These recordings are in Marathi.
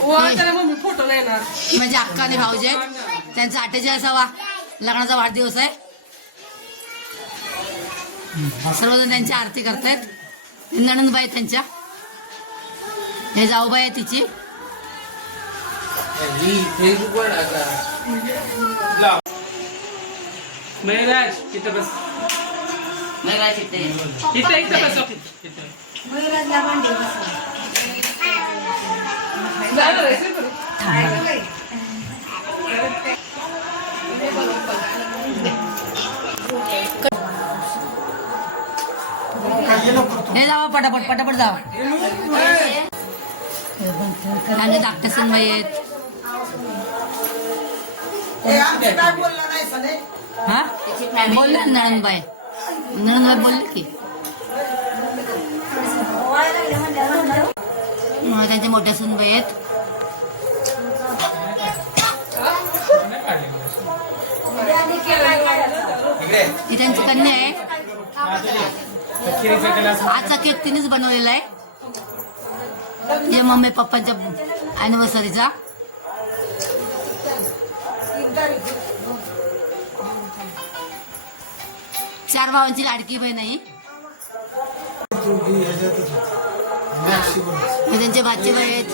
फोटो नाही येणार ही म्हणजे अक्का आणि भाऊजी आहेत. त्यांचा अठ्ठेचाळीसावा लग्नाचा वाढदिवस आहे. सर्वजण त्यांची आरती करतायत. नणंदबाई आहेत त्यांच्या. हे जाऊबाई आहे तिची. महिराज तिथं बस. इथं. इथं बस इथं जाणार आहे ते बरं. हे जावा पटापट पटापट जावा. आणि धाकटे सुनबाई आहेत हा? बोलले ना नणंदबाई. नणंदबाई बोलले की. त्यांचे मोठ्या सुनबाई आहेत. ही त्यांची कन्या आहे. आजचा केक तिनेच बनवलेला आहे. हे मम्मी पप्पांच्या अॅनिव्हर्सरीचा चार भावांची लाडकी बहीण आहे हे. त्यांचे भाजी बाई आहेत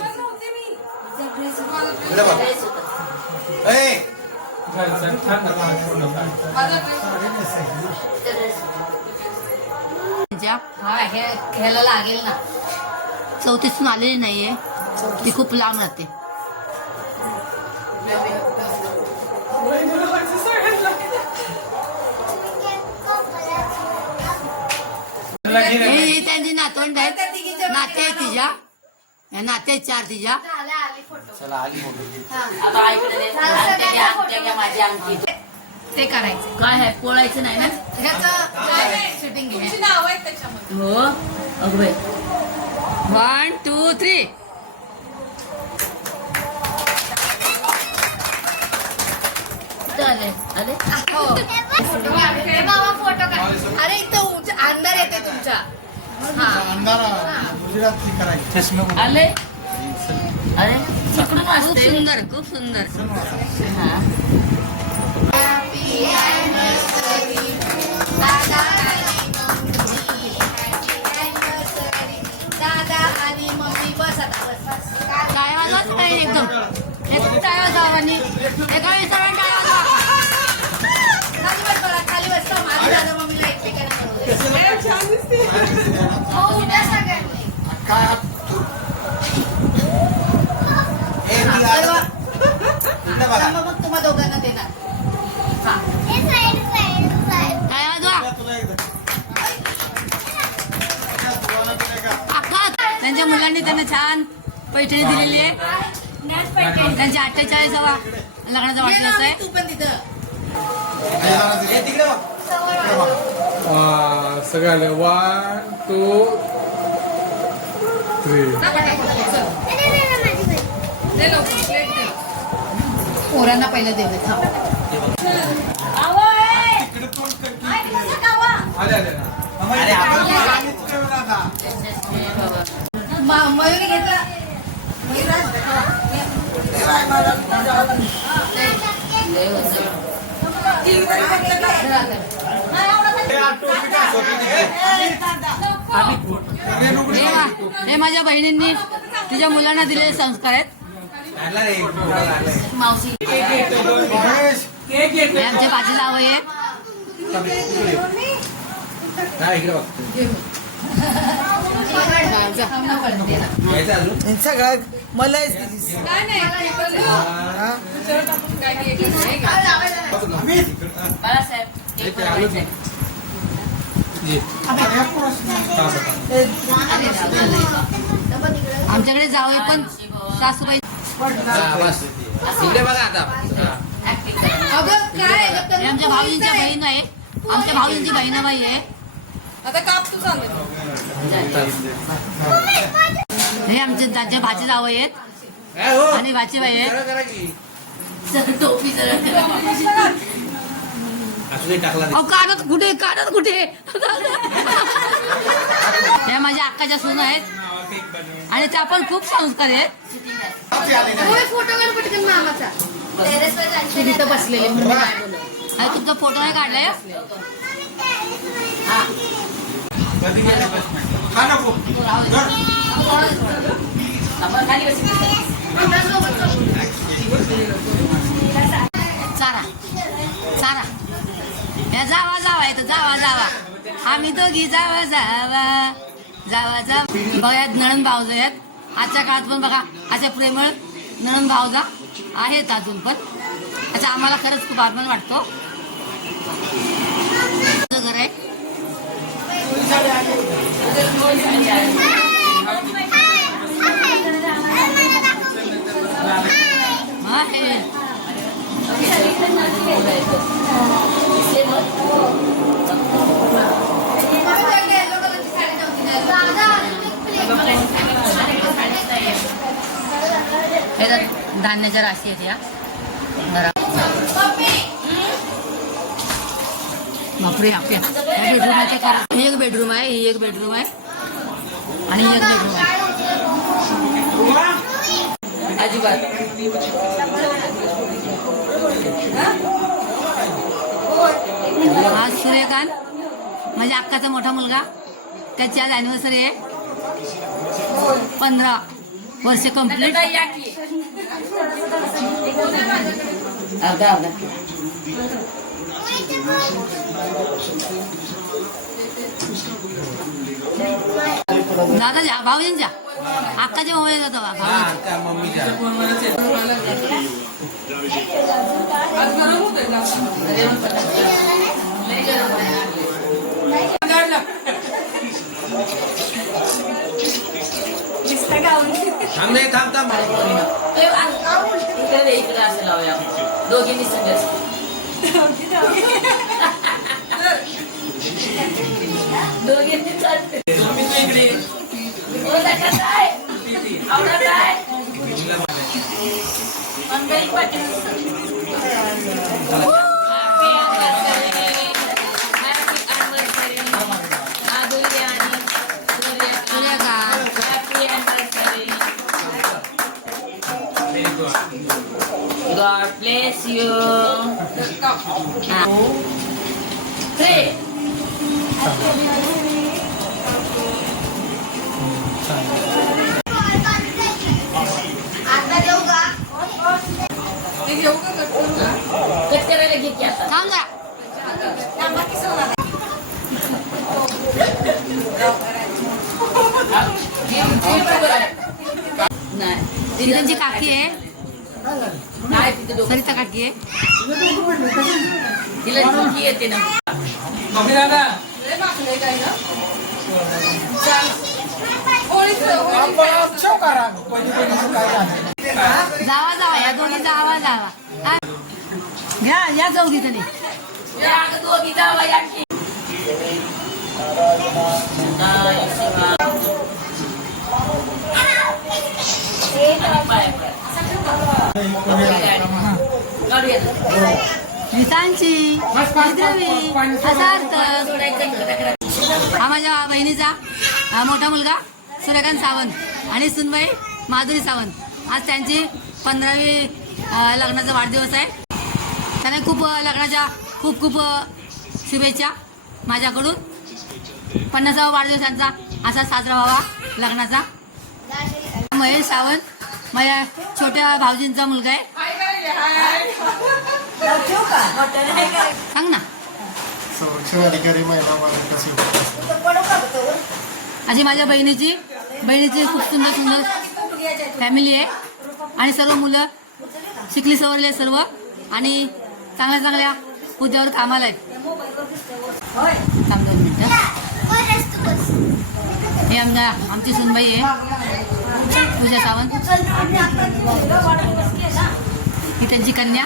घरचा ठाण त्यांच्या ह्याला लागेल ना चौतीसून आलेली नाहीये ती खूप लांब राहते हे। हे त्यांची नातवंड आहेत नाते तिच्या नाते चार तिच्या ते करायचं. काय आहे पोळायचं नाही ना? ह्याचं शूटिंग घे तुमची नावं आहेत त्याच्यामध्ये. हो अगं बाई. वन टू थ्री आले आले? हो. फोटो बाबा फोटो काढ. अरे इथं उंच अंधार येते तुमच्या हा. चष्मा आले? अरे खूप सुंदर खूप सुंदर. दादा आणि मम्मी बस नाही एकदम एकदम? टाळ्या आणि एका पैठणी दिलेली आहे. त्यांच्या अठ्ठेचाळीसावा लग्नाचा वाढदिवस आहे. तू पण तिथं. सगळं आलं वन टू थ्री पोरांना पहिलं थांब. म- मयुरी घेतला. हे माझ्या बहिणींनी तिच्या मुलांना दिलेले संस्कार आहेत. मावशी. आमच्या बाजी जावं आहे सगळं मला. आमच्याकडे जावं पण सासूबाई बघा आता. अगं काय? हे आमच्या भाऊजींच्या बहीण आहे. आमच्या भाऊजींची बहिणाबाई आहे. आता काप तू सांग. हे आमचे त्यांच्या भाची जावं आहेत. हो आणि भाचीबाई आहे करा करा की. टोपी जरा असू दे टाकला अहो कानात कुठे कानात कुठे? हे माझ्या अक्काच्या सून आहेत. आणि त्या पण खूप संस्कार आहेत. फोटो बसलेले म्हणून काय बोलत. आणि तुमचा फोटो नाही काढलाय? चारा. चारा. या जावा जावा इथं जावा जावा. आम्ही दोघी जावा जावा. जावा जा बघा यात नळण भावजा आहेत. आजच्या काळात पण बघा अशा प्रेमळ नळण भावजा आहेत अजून पण. अच्छा आम्हाला खरंच खूप अभिमान वाटतो. घर आहे. धान्याच्या राशी आहेत या. घरा बापरे आपल्या आहे ही एक बेडरूम आहे ही एक बेडरूम आहे. आणि एक बेडरूम आहे. अजिबात. आज सूर्यकांत माझ्या अक्काचा मोठा मुलगा. त्याची आज अॅनिव्हर्सरी आहे. पंधरा वर्ष कंप्लीट अर्धा अर्धा. दादा भाऊजींच्या अक्काच्या मोबाईल जातो बा, हा मम्मीच्या. थांब रे थांब आहे God bless you. Three. Cut का? कट करायला घे की आता. थांब थांबा की सोना. नाही. त्यांची काकी आहे सरिता काकी आहे तिला झुंकी येते ना मम्मी दादा काय ना? जावा जावा या दोघी जावा जावा हा. घ्या या जाऊ जणी दोघी जावा हा माझ्या बहिणीचा हा मोठा मुलगा सूर्यकांत सावंत. आणि सुनबाई माधुरी सावंत. आज त्यांची पंधरावी लग्नाचा वाढदिवस आहे. त्यांना खूप लग्नाच्या खूप खूप शुभेच्छा माझ्याकडून. पन्नासावा वाढदिवस त्यांचा असा साजरा व्हावा लग्नाचा. महेश सावंत माझ्या छोट्या भाऊजींचा मुलगा आहे. सांग ना. संरक्षण अधिकारी महिला अशी माझ्या बहिणीची बहिणीची खूप सुंदर सुंदर फॅमिली आहे. आणि सर्व मुलं शिकली सवरले सर्व. आणि चांगल्या चांगल्या पूजावर कामाला आहेत. थांब हे आमच्या आमची सुनबाई आहे. पूजा सावंत. ही त्यांची कन्या.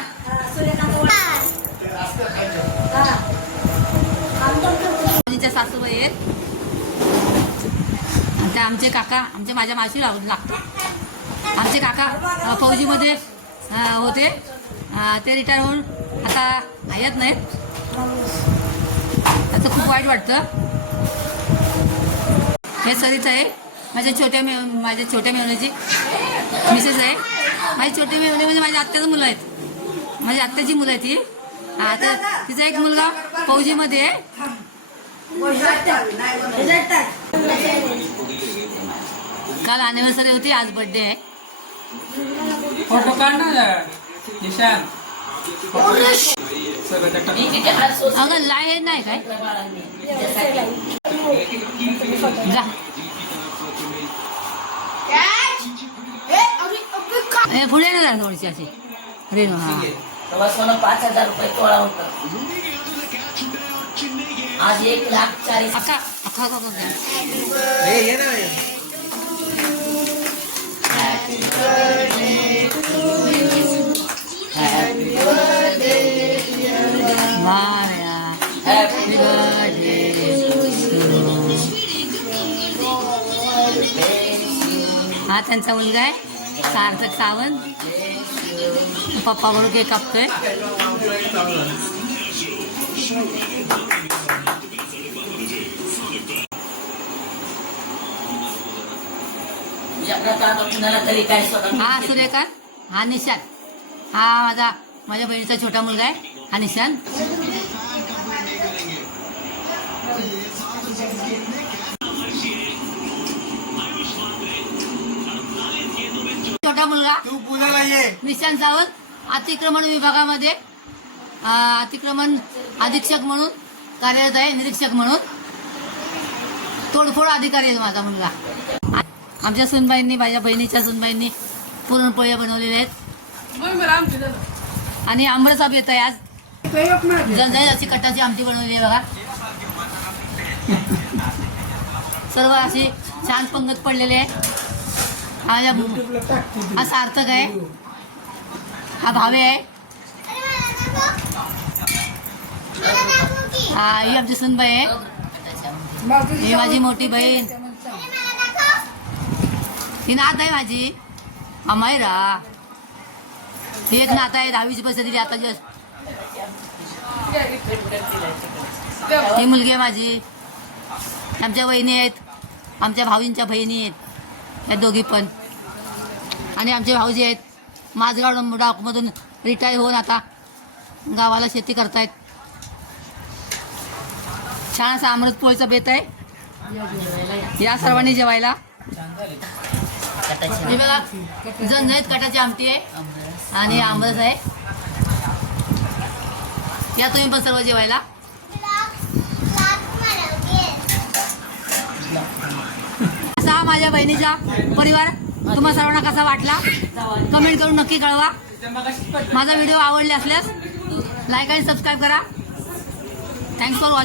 सासूबाई आहेत. आणि आमचे काका आमच्या माझ्या माशी लावून लागतात आमचे काका फौजीमध्ये होते. ते रिटायर होऊन आता येत नाहीत. त्याचं खूप वाईट वाटतं. हे सरीच आहे. माझ्या छोट्या मे माझ्या छोट्या मेवण्याची मिसेस आहे. माझी छोटी मेवणी म्हणजे माझ्या आत्याचं मुलं आहेत. माझ्या आत्याची मुलं आहेत ती आता तिचा एक मुलगा फौजीमध्ये आहे. काल अनिव्हर्सरी होती आज बर्थडे आहे. फोटो काढ ना जरा. निशान. सगळं त्या टाक. अगं लाय नाही काय? जा. ए, पुढे ना जरा थोडीशी अशी. रेणू हा सोनं पाच हजार रुपये तोळा होतं. आज एक लाख चाळीस ये ना. हे. हा त्यांचा मुलगा आहे सार्थक सावंत. पप्पा बरोबर केक कापतोय या प्रकारात कुणाला तरी काय सोनं हा सूर्यकांत हा निशान. हा माझा माझ्या बहिणीचा छोटा मुलगा आहे हा निशान. छोटा मुलगा तू पुण्याला ये. निशांत सावंत अतिक्रमण विभागामध्ये अतिक्रमण अधीक्षक म्हणून कार्यरत आहे निरीक्षक म्हणून. तोडफोड अधिकारी आहे माझा मुलगा. आमच्या सुनबाईंनी माझ्या बहिणीच्या सुनबाईंनी पुरणपोळ्या बनवलेल्या आहेत. आमची. आणि आंबरसाप येत आहे आज. जणजण अशी कटाची आमटी बनवली आहे बघा. सर्व अशी छान पंगत पडलेली आहे. माझ्या हा सार्थक आहे. हा भावे आहे. हा ही आमची सुनबाई आहे. ही माझी मोठी बहीण. ही नात आहे माझी. अमायरा ही एक नात आहे दहावीची पैसे दिली आता जस्ट. ही मुलगी आहे माझी. आमच्या वहिनी आहेत. आमच्या भावींच्या बहिणी आहेत. या दोघी पण. आणि आमचे भाऊजी आहेत. माझगाव डॉकमधून रिटायर होऊन आता गावाला शेती करतायत. छान असा अमृत पोळीचा बेत आहे. या सर्वांनी जेवायला. हे बघा झणझणीत कटाची आमटी आहे आणि आंबरस आहे. या तुम्ही पण सर्व जेवायला. असा हा माझ्या बहिणीचा परिवार? तुम्हा सर्वांना कसा वाटला? कमेंट करून नक्की कळवा. माझा व्हिडिओ आवडले असल्यास लाईक आणि सबस्क्राईब करा. Thanks for watching